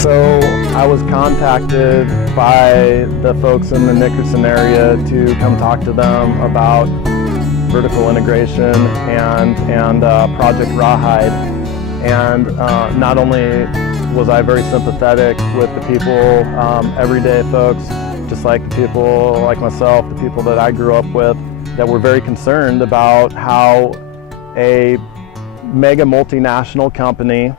So I was contacted by the folks in the Nickerson area to come talk to them about vertical integration and Project Rawhide. And not only was I very sympathetic with the people, everyday folks, just like the people like myself, the people that I grew up with, that were very concerned about how a mega multinational company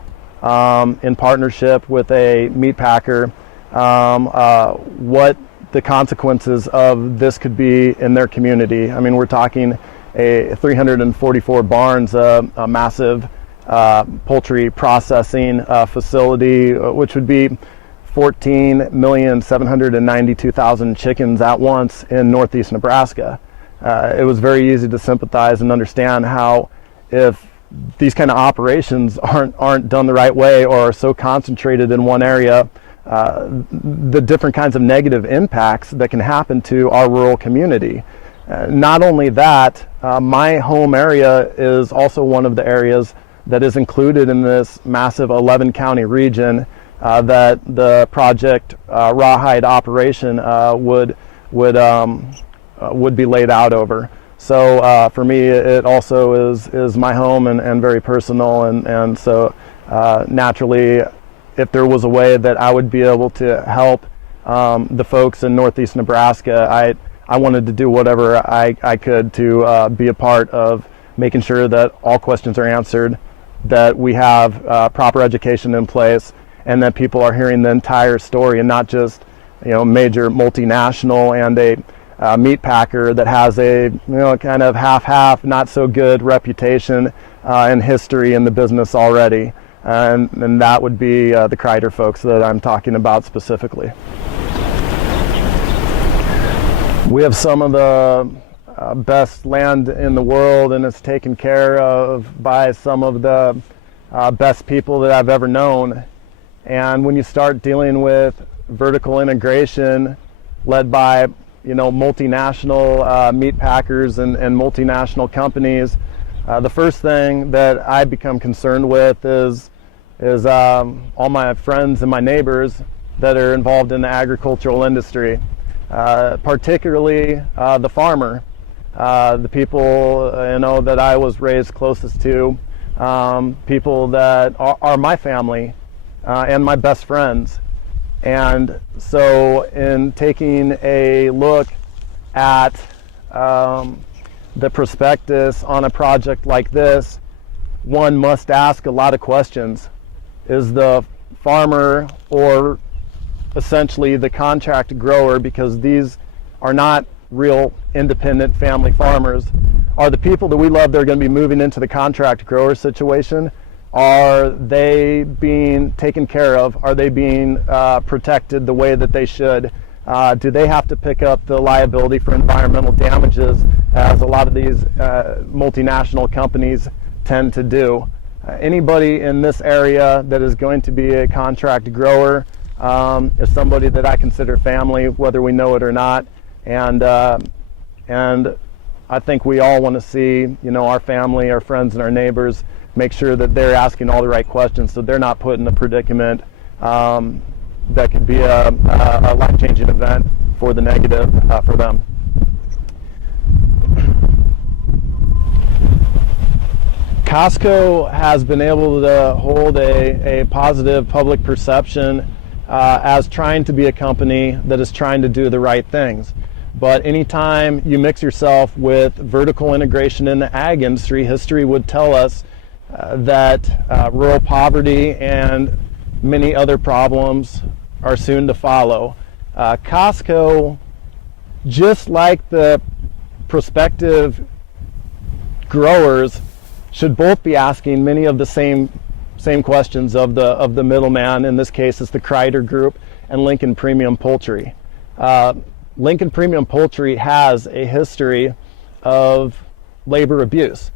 in partnership with a meat packer, what the consequences of this could be in their community. I mean, we're talking a 344 barns, a massive poultry processing facility, which would be 14,792,000 chickens at once in northeast Nebraska. It was very easy to sympathize and understand how, if these kind of operations aren't done the right way or are so concentrated in one area, the different kinds of negative impacts that can happen to our rural community. Not only that, my home area is also one of the areas that is included in this massive 11 county region that the Project Rawhide operation would be laid out over. So for me, it also is my home and very personal, and so naturally, if there was a way that I would be able to help the folks in northeast Nebraska, I wanted to do whatever I could to be a part of making sure that all questions are answered, that we have proper education in place, and that people are hearing the entire story and not just, major multinational and a meat packer that has a kind of half not so good reputation and history in the business already, and that would be the Kreider folks that I'm talking about specifically. We have some of the best land in the world, and it's taken care of by some of the best people that I've ever known. And when you start dealing with vertical integration led by multinational meat packers and multinational companies, the first thing that I become concerned with is all my friends and my neighbors that are involved in the agricultural industry, particularly the farmer, the people that I was raised closest to, people that are my family and my best friends. And so in taking a look at the prospectus on a project like this, one must ask a lot of questions. Is the farmer, or essentially the contract grower, because these are not real independent family farmers, are the people that we love that are going to be moving into the contract grower situation, are they being taken care of? Are they being protected the way that they should? Do they have to pick up the liability for environmental damages, as a lot of these multinational companies tend to do? Anybody in this area that is going to be a contract grower is somebody that I consider family, whether we know it or not. And I think we all want to see, our family, our friends, and our neighbors make sure that they're asking all the right questions, so they're not put in a predicament that could be a life-changing event for the negative for them. Costco has been able to hold a positive public perception as trying to be a company that is trying to do the right things. But anytime you mix yourself with vertical integration in the ag industry, history would tell us that rural poverty and many other problems are soon to follow. Costco, just like the prospective growers, should both be asking many of the same questions of the middleman. In this case, it's the Kreider Group and Lincoln Premium Poultry. Lincoln Premium Poultry has a history of labor abuse.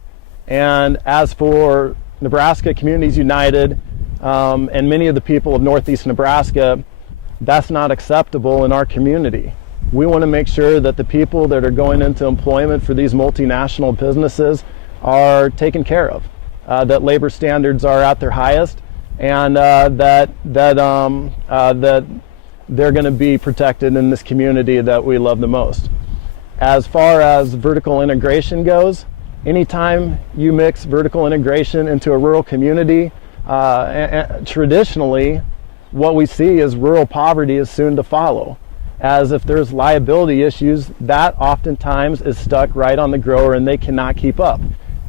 And as for Nebraska Communities United and many of the people of northeast Nebraska, that's not acceptable in our community. We want to make sure that the people that are going into employment for these multinational businesses are taken care of, that labor standards are at their highest, and that they're going to be protected in this community that we love the most. As far as vertical integration goes, anytime you mix vertical integration into a rural community, traditionally what we see is rural poverty is soon to follow. As if there's liability issues, that oftentimes is stuck right on the grower and they cannot keep up.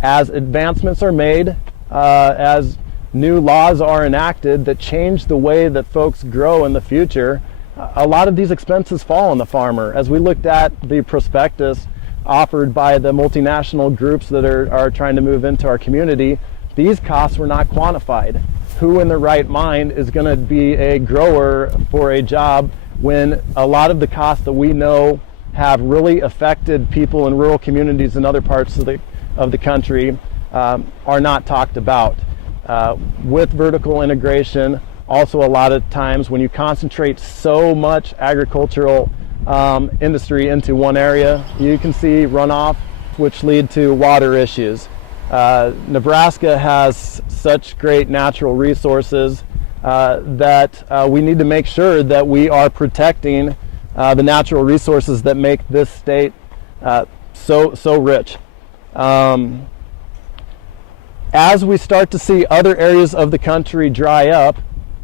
As advancements are made, as new laws are enacted that change the way that folks grow in the future, a lot of these expenses fall on the farmer. As we looked at the prospectus offered by the multinational groups that are trying to move into our community, these costs were not quantified. Who in their right mind is going to be a grower for a job when a lot of the costs that we know have really affected people in rural communities in other parts of the country are not talked about? With vertical integration, also a lot of times when you concentrate so much agricultural industry into one area, you can see runoff, which lead to water issues. Nebraska has such great natural resources that we need to make sure that we are protecting the natural resources that make this state so rich. As we start to see other areas of the country dry up,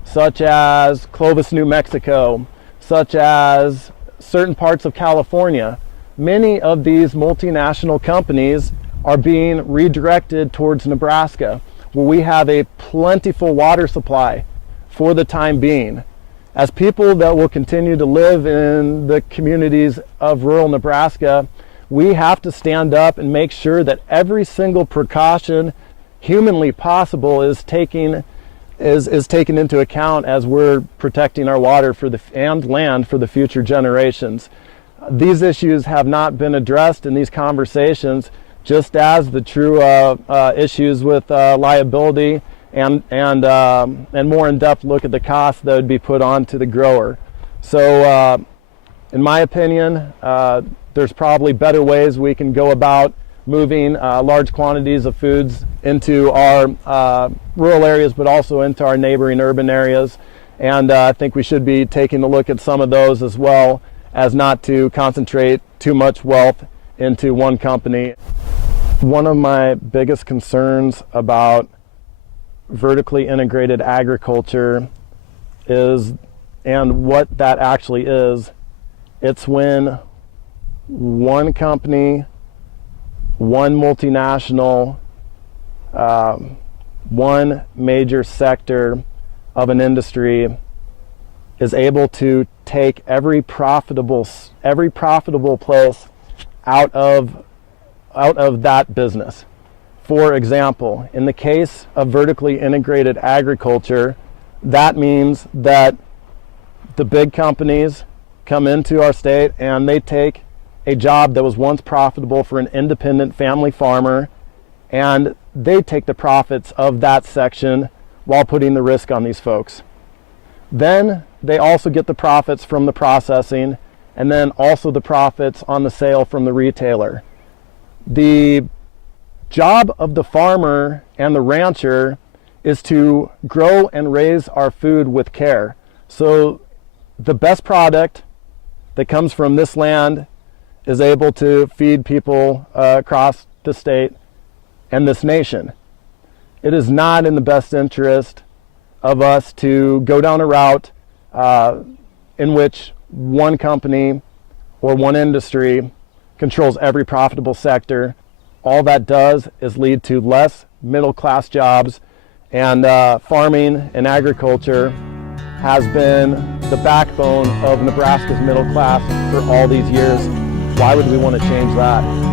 such as Clovis, New Mexico, such as certain parts of California, many of these multinational companies are being redirected towards Nebraska, where we have a plentiful water supply for the time being. As people that will continue to live in the communities of rural Nebraska, we have to stand up and make sure that every single precaution humanly possible is taken into account as we're protecting our water and land for the future generations. These issues have not been addressed in these conversations, just as the true issues with liability and more in-depth look at the costs that would be put on to the grower. So in my opinion, there's probably better ways we can go about moving large quantities of foods into our rural areas, but also into our neighboring urban areas. And I think we should be taking a look at some of those as well, as not to concentrate too much wealth into one company. One of my biggest concerns about vertically integrated agriculture is, and what that actually is, it's when one company, one multinational, one major sector of an industry is able to take every profitable place out of that business. For example, in the case of vertically integrated agriculture, that means that the big companies come into our state and they take a job that was once profitable for an independent family farmer, and they take the profits of that section while putting the risk on these folks. Then they also get the profits from the processing, and then also the profits on the sale from the retailer. The job of the farmer and the rancher is to grow and raise our food with care. So the best product that comes from this land is able to feed people across the state and this nation. It is not in the best interest of us to go down a route in which one company or one industry controls every profitable sector. All that does is lead to less middle-class jobs, and farming and agriculture has been the backbone of Nebraska's middle class for all these years. Why would we want to change that?